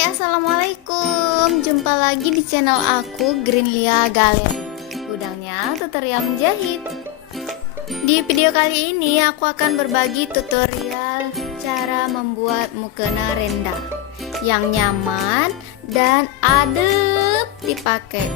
Assalamualaikum. Jumpa lagi di channel aku, Greenlia Galeri. Gudangnya tutorial menjahit. Di video kali ini aku akan berbagi tutorial cara membuat mukena renda yang nyaman dan adem dipakai.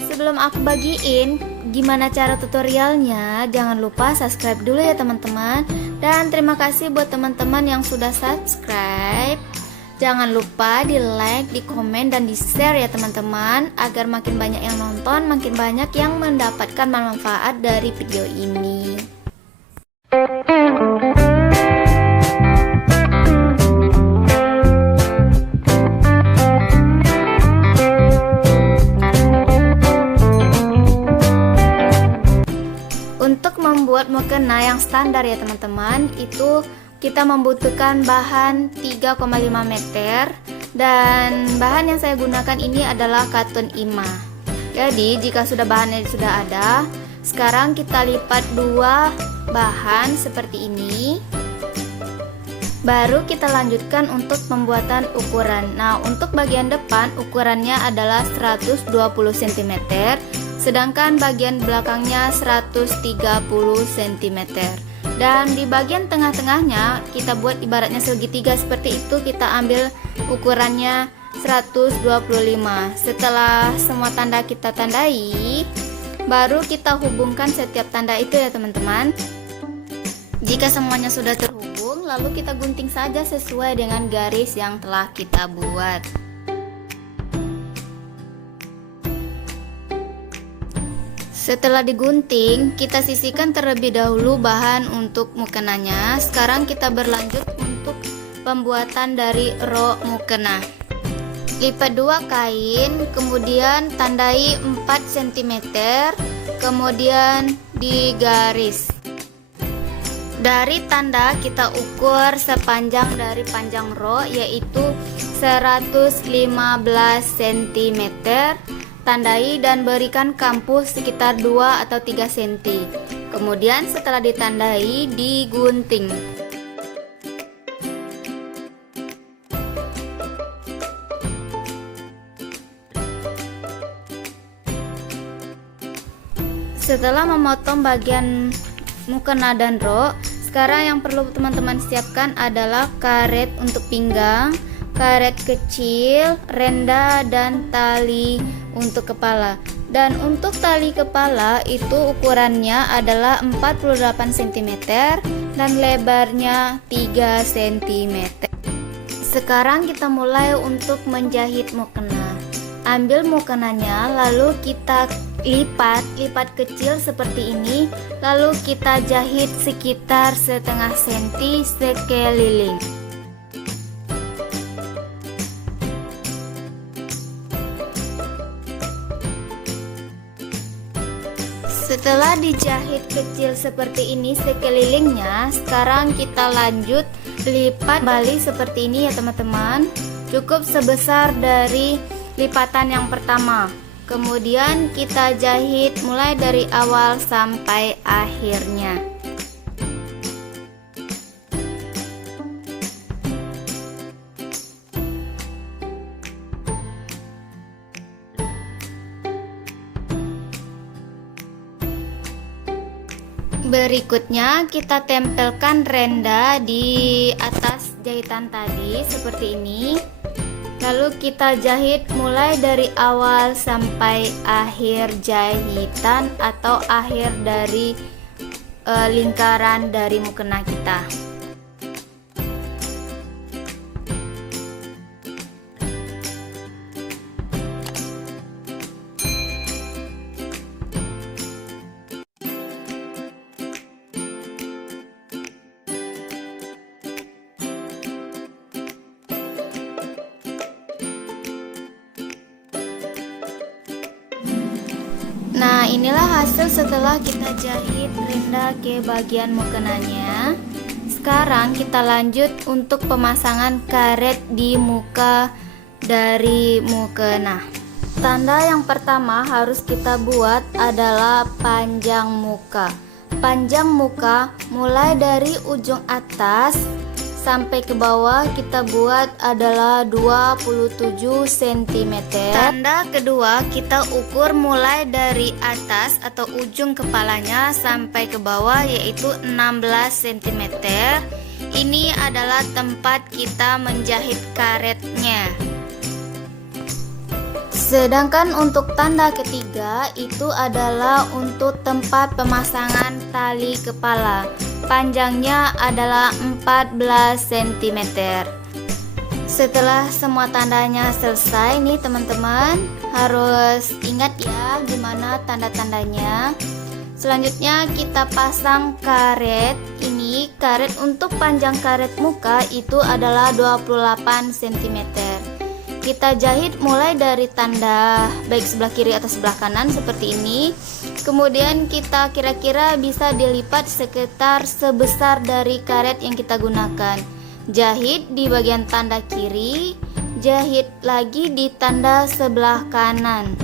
Sebelum aku bagiin gimana cara tutorialnya, jangan lupa subscribe dulu ya teman-teman. Dan terima kasih buat teman-teman yang sudah subscribe. Jangan lupa di like, di komen, dan di share ya teman-teman, agar makin banyak yang nonton, makin banyak yang mendapatkan manfaat dari video ini. Untuk membuat mukena yang standar ya teman-teman, itu kita membutuhkan bahan 3,5 meter, dan bahan yang saya gunakan ini adalah katun imah. Jadi jika sudah bahannya sudah ada, sekarang kita lipat dua bahan seperti ini. Baru kita lanjutkan untuk pembuatan ukuran. Nah, untuk bagian depan ukurannya adalah 120 cm, sedangkan bagian belakangnya 130 cm. Dan di bagian tengah-tengahnya kita buat ibaratnya segitiga seperti itu, kita ambil ukurannya 125. Setelah semua tanda kita tandai, baru kita hubungkan setiap tanda itu ya teman-teman. Jika semuanya sudah terhubung, lalu kita gunting saja sesuai dengan garis yang telah kita buat. Setelah digunting, kita sisihkan terlebih dahulu bahan untuk mukenanya. Sekarang kita berlanjut untuk pembuatan dari rok mukena. Lipat dua kain, kemudian tandai 4 cm, kemudian digaris. Dari tanda kita ukur sepanjang dari panjang rok, yaitu 115 cm. Tandai dan berikan kampuh sekitar 2 atau 3 cm. Kemudian setelah ditandai, digunting. Setelah memotong bagian mukena dan rok, sekarang yang perlu teman-teman siapkan adalah karet untuk pinggang, karet kecil, renda, dan tali untuk kepala. Dan untuk tali kepala itu ukurannya adalah 48 cm dan lebarnya 3 cm. Sekarang kita mulai untuk menjahit mukena. Ambil mukenanya, lalu kita lipat kecil seperti ini, lalu kita jahit sekitar setengah senti sekeliling. Setelah dijahit kecil seperti ini sekelilingnya, sekarang kita lanjut lipat kembali seperti ini ya teman-teman. Cukup sebesar dari lipatan yang pertama. Kemudian kita jahit mulai dari awal sampai akhirnya. Berikutnya kita tempelkan renda di atas jahitan tadi seperti ini. Lalu kita jahit mulai dari awal sampai akhir jahitan atau akhir dari lingkaran dari mukena kita. Nah, inilah hasil setelah kita jahit renda ke bagian mukenanya. Sekarang kita lanjut untuk pemasangan karet di muka dari mukena. Tanda yang pertama harus kita buat adalah panjang muka. Panjang muka mulai dari ujung atas sampai ke bawah kita buat adalah 27 cm. Tanda kedua kita ukur mulai dari atas atau ujung kepalanya sampai ke bawah, yaitu 16 cm. Ini adalah tempat kita menjahit karetnya. Sedangkan untuk tanda ketiga itu adalah untuk tempat pemasangan tali kepala. Panjangnya adalah 14 cm. Setelah semua tandanya selesai nih teman-teman, harus ingat ya gimana tanda-tandanya. Selanjutnya kita pasang karet. Ini karet untuk panjang karet muka itu adalah 28 cm. Kita jahit mulai dari tanda baik sebelah kiri atau sebelah kanan seperti ini. Kemudian kita kira-kira bisa dilipat sekitar sebesar dari karet yang kita gunakan. Jahit di bagian tanda kiri, jahit lagi di tanda sebelah kanan.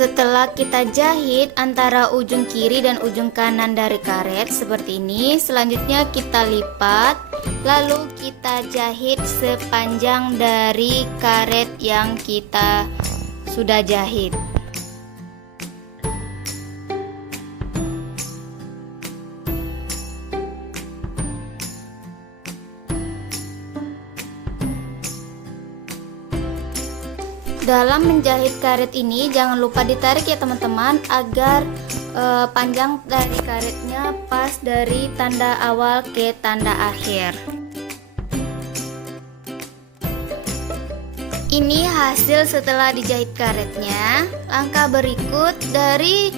Setelah kita jahit antara ujung kiri dan ujung kanan dari karet seperti ini, selanjutnya kita lipat, lalu kita jahit sepanjang dari karet yang kita sudah jahit. Dalam menjahit karet ini jangan lupa ditarik ya teman-teman, agar panjang dari karetnya pas dari tanda awal ke tanda akhir. Ini hasil setelah dijahit karetnya. Langkah berikut dari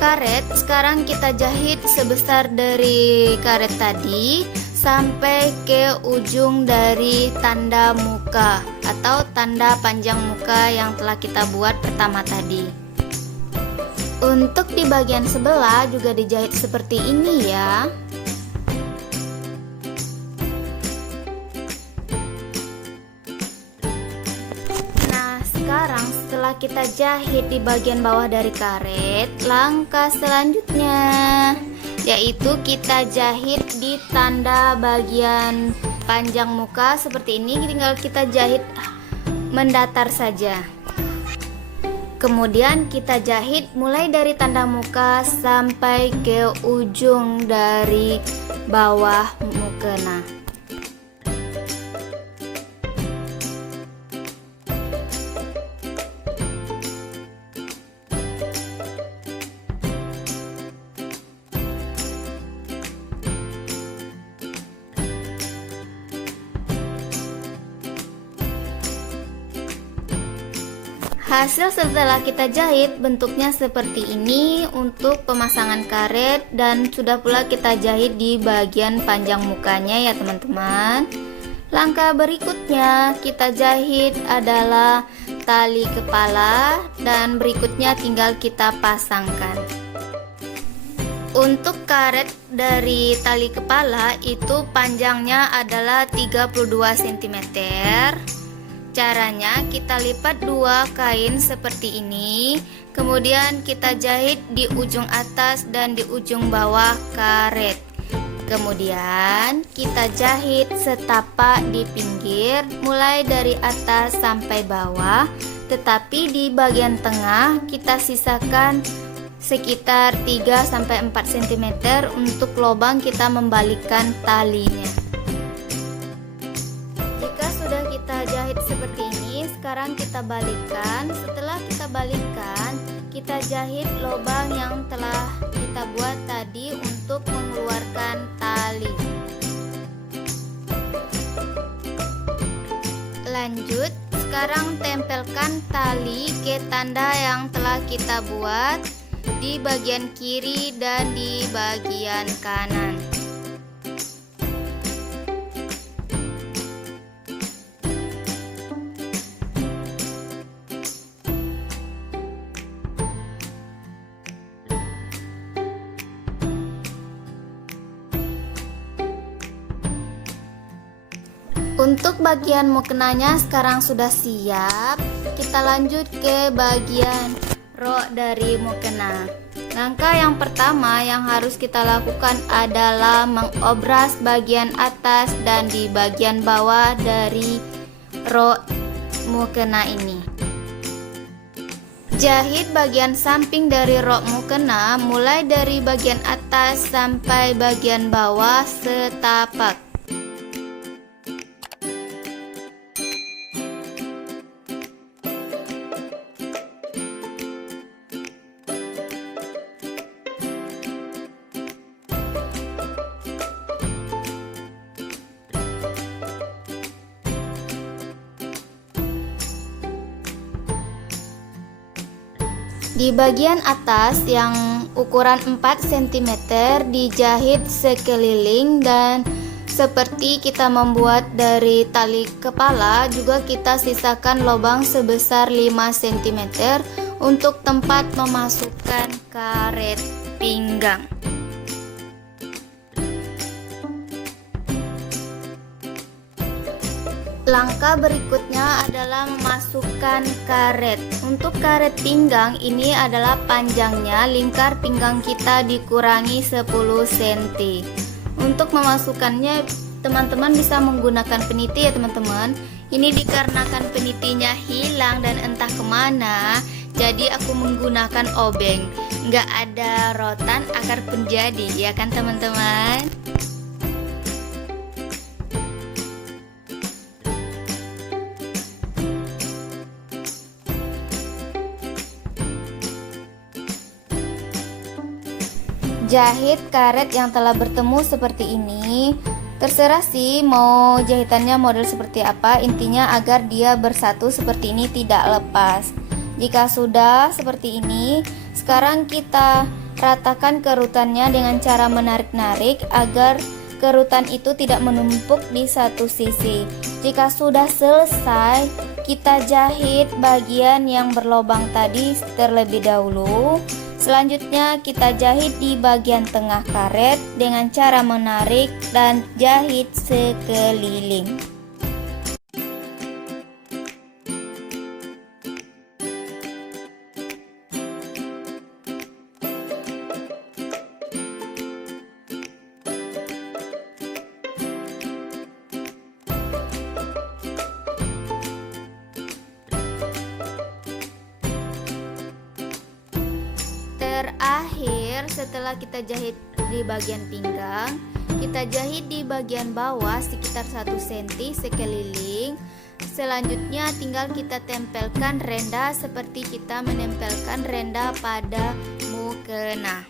karet, sekarang kita jahit sebesar dari karet tadi sampai ke ujung dari tanda muka atau tanda panjang muka yang telah kita buat pertama tadi. Untuk di bagian sebelah juga dijahit seperti ini ya. Nah, sekarang setelah kita jahit di bagian bawah dari karet, langkah selanjutnya yaitu kita jahit di tanda bagian panjang muka seperti ini. Tinggal kita jahit mendatar saja. Kemudian kita jahit mulai dari tanda muka sampai ke ujung dari bawah mukena. Hasil setelah kita jahit bentuknya seperti ini untuk pemasangan karet, dan sudah pula kita jahit di bagian panjang mukanya ya teman-teman. Langkah berikutnya kita jahit adalah tali kepala, dan berikutnya tinggal kita pasangkan. Untuk karet dari tali kepala itu panjangnya adalah 32 cm. Caranya kita lipat dua kain seperti ini, kemudian kita jahit di ujung atas dan di ujung bawah karet. Kemudian kita jahit setapak di pinggir mulai dari atas sampai bawah, tetapi di bagian tengah kita sisakan sekitar 3-4 cm untuk lubang kita membalikkan talinya. Jika sudah kita jahit seperti ini, sekarang kita balikkan. Setelah kita balikkan, kita jahit lubang yang telah kita buat tadi untuk mengeluarkan tali. Lanjut, sekarang tempelkan tali ke tanda yang telah kita buat di bagian kiri dan di bagian kanan. Untuk bagian mukenanya sekarang sudah siap. Kita lanjut ke bagian rok dari mukena. Langkah yang pertama yang harus kita lakukan adalah mengobras bagian atas dan di bagian bawah dari rok mukena ini. Jahit bagian samping dari rok mukena mulai dari bagian atas sampai bagian bawah setapak. Di bagian atas yang ukuran 4 cm dijahit sekeliling, dan seperti kita membuat dari tali kepala juga kita sisakan lubang sebesar 5 cm untuk tempat memasukkan karet pinggang. Langkah berikutnya adalah memasukkan karet. Untuk karet pinggang ini adalah panjangnya lingkar pinggang kita dikurangi 10 cm. Untuk memasukkannya teman-teman bisa menggunakan peniti ya teman-teman. Ini dikarenakan penitinya hilang dan entah kemana, jadi aku menggunakan obeng. Nggak ada rotan akar pun jadi, ya kan teman-teman? Jahit karet yang telah bertemu seperti ini. Terserah sih mau jahitannya model seperti apa, intinya agar dia bersatu seperti ini, tidak lepas. Jika sudah seperti ini, sekarang kita ratakan kerutannya dengan cara menarik-narik agar kerutan itu tidak menumpuk di satu sisi. Jika sudah selesai, kita jahit bagian yang berlubang tadi terlebih dahulu. Selanjutnya kita jahit di bagian tengah karet dengan cara menarik dan jahit sekeliling. Terakhir, setelah kita jahit di bagian pinggang, kita jahit di bagian bawah sekitar 1 cm sekeliling. Selanjutnya tinggal kita tempelkan renda seperti kita menempelkan renda pada mukena.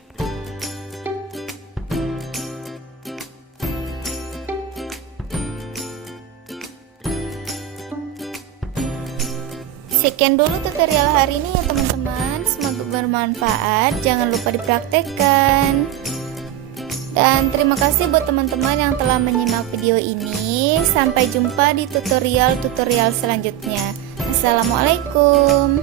Sekian dulu tutorial hari ini ya teman-teman, semoga bermanfaat, jangan lupa dipraktekkan. Dan terima kasih buat teman-teman yang telah menyimak video ini. Sampai jumpa di tutorial-tutorial selanjutnya. Assalamualaikum.